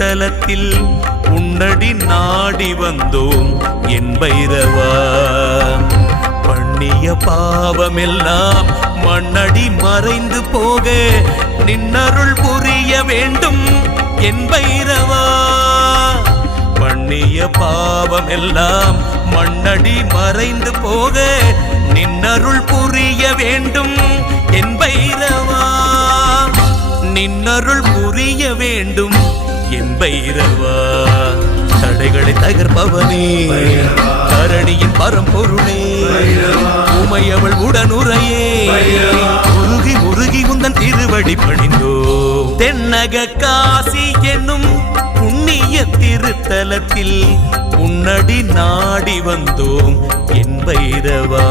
திருத்தலத்தில் உன்னடி நாடி வந்தோம் என் பைரவா. பண்ணிய பாவமெல்லாம் மண்ணடி மறைந்து போக நின்னருள் புரிய வேண்டும் என் பைரவா. பண்ணிய பாவமெல்லாம் மண்ணடி மறைந்து போக நின்னருள் புரிய வேண்டும் என் பைரவா. நின்னருள் புரிய வேண்டும் என் பைரவா. தடைகளை தகர்ப்பவனே, தரணியின் பரம்பொருளே, உமையவள் உடனுரையே, உருகி உருகி உந்தன் திருவடி பணிந்தோ. தென்னக காசி என்னும் புண்ணிய திருத்தலத்தில் உன்னடி நாடி வந்தோம் என் பைரவா.